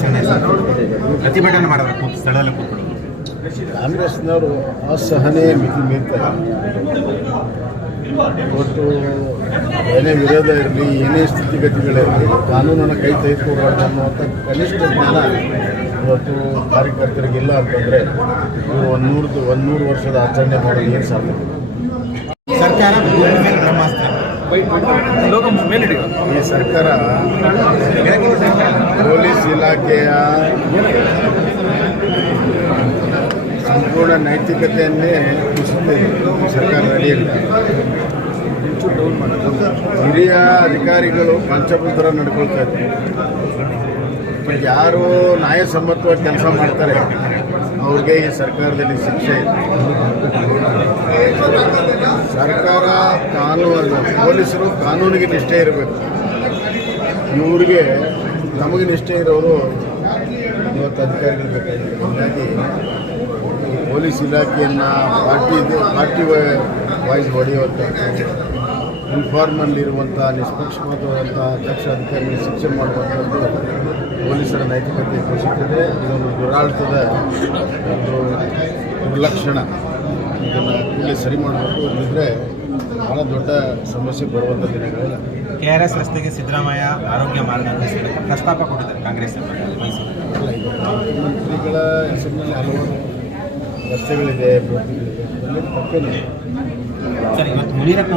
ದಿನಾಚರಣೆ ಪ್ರತಿಭಟನೆ ಮಾಡಿದ್ರೆ ಸ್ಥಳದಲ್ಲಿ ಕೂತ್ಕೊಳ್ಳೋದು. ಕಾಂಗ್ರೆಸ್ನವರು ಅಸಹನೆ ಮಿತಿ ಮೀರ್ತಾರೆ. ಇವತ್ತು ಏನೇ ವಿರೋಧ ಇರಲಿ, ಏನೇ ಸ್ಥಿತಿಗತಿಗಳಿರಲಿ, ಕಾನೂನನ್ನು ಕೈ ತೆಗೆದುಕೊಡಬಾರ್ದು ಅನ್ನುವಂಥ ಕನಿಷ್ಠ ಜ್ಞಾನ ಇವತ್ತು ಕಾರ್ಯಕರ್ತರಿಗಿಲ್ಲ ಅಂತಂದರೆ ಇವರು 100 ವರ್ಷದ ಆಚರಣೆ ಮಾಡೋದು ಏನು ಸಾಧ್ಯ? ಸರ್ಕಾರ ಬ್ರಹ್ಮಾಸ್ತ್ರ ಈ ಸರ್ಕಾರ ಪೊಲೀಸ್ ಇಲಾಖೆಯ ಸಂಪೂರ್ಣ ನೈತಿಕತೆಯನ್ನೇ ಕುಸಿದಿದೆ ಈ ಸರ್ಕಾರ ಅಡಿಯಲ್ಲಿ. ಹಿರಿಯ ಅಧಿಕಾರಿಗಳು ಪಂಚಭೂತರ ನಡ್ಕೊಳ್ತಾ ಇದ್ದಾರೆ. ಯಾರು ನ್ಯಾಯಸಮ್ಮತವಾಗಿ ಕೆಲಸ ಮಾಡ್ತಾರೆ ಅವ್ರಿಗೆ ಈ ಸರ್ಕಾರದಲ್ಲಿ ಶಿಕ್ಷೆ ಇದೆ. ಸರ್ಕಾರ ಕಾನೂನು, ಪೊಲೀಸರು ಕಾನೂನಿಗೆ ನಿಷ್ಠೆ ಇರಬೇಕು. ಇವ್ರಿಗೆ ನಮಗೆ ನಿಷ್ಠೆ ಇರೋರು ಇವತ್ತು ಅಧಿಕಾರಿಗಳು ಬೇಕಾಗಿದೆ. ಹೀಗಾಗಿ ಪೊಲೀಸ್ ಇಲಾಖೆಯನ್ನು ಪಾರ್ಟಿ ವಾಯ್ಸ್ ಹೊಡೆಯುವಂಥದ್ದು, ಇನ್ಫಾರ್ಮಲ್ಲಿರುವಂಥ ನಿಷ್ಪಕ್ಷಪಾತವಾದಂಥ ದಕ್ಷ ಅಧಿಕಾರಿಗಳು ಶಿಕ್ಷೆ ಮಾಡುವಂಥದ್ದು ಪೊಲೀಸರ ನೈತಿಕತೆ ಕುಸಿತದೆ. ಇದೊಂದು ದುರಾಡಳಿತದ ಒಂದು ದುರ್ಲಕ್ಷಣ. ಇದನ್ನು ಕೂಡಲೇ ಸರಿ ಮಾಡಬೇಕು. ಇಲ್ಲದಿದ್ದರೆ ಭಾಳ ದೊಡ್ಡ ಸಮಸ್ಯೆ ಬರುವಂಥ ದಿನಗಳಿಲ್ಲ. KRS ರಸ್ತೆಗೆ ಸಿದ್ದರಾಮಯ್ಯ ಆರೋಗ್ಯ ಮಾರ್ಗ ಪ್ರಸ್ತಾಪ ಕೊಟ್ಟಿದ್ದಾರೆ ಕಾಂಗ್ರೆಸ್ ಅಲ್ಲ, ಈಗ ಮುಖ್ಯಮಂತ್ರಿಗಳ ಹೆಸರಿನಲ್ಲಿ ಹಲವಾರು ರಸ್ತೆಗಳಿದೆ, ತಪ್ಪೇನಿದೆ. ಸರ್, ಇವತ್ತು ಮುನಿರತ್ನ